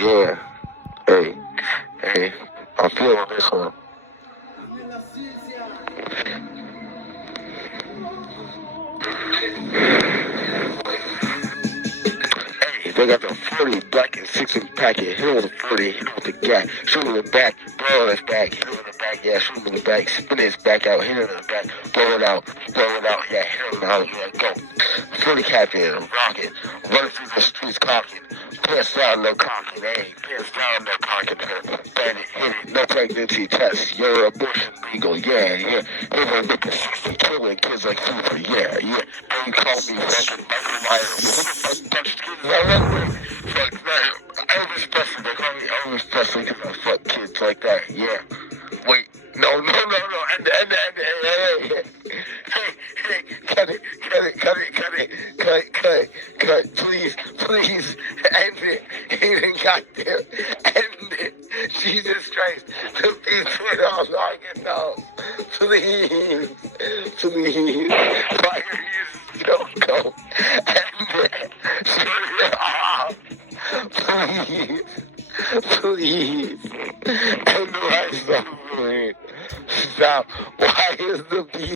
Yeah. Hey, hey, I'm feeling this one. Hey, they got the 40 black and 6-inch packet. Hit with the 40, hit with the gap. Shoot him in the back, blow his back. Hit him in the back, yeah, shoot him in the back. Spin his back out, hit him in the back. Blow it out, yeah, hit him out, yeah, go. 40 captain, rocking, running through the streets cocking. Pants down, no cocking, hey, pants down, no cocking. Bandit, hit it, no pregnancy test. You're abortion legal, yeah, yeah. They were making 60 killing kids like food, yeah, yeah. They call me fucking Michael Myers. Who the fuck touched kids? Fuck that. Elvis Presley, they call me Elvis Presley because I fuck kids like that, yeah. Wait, no, hey, cut, please, end it, even goddamn, end it, Jesus Christ, the pizza all like no, please, fire you, don't go, end it, please, end the life suffering, stop, why is the beat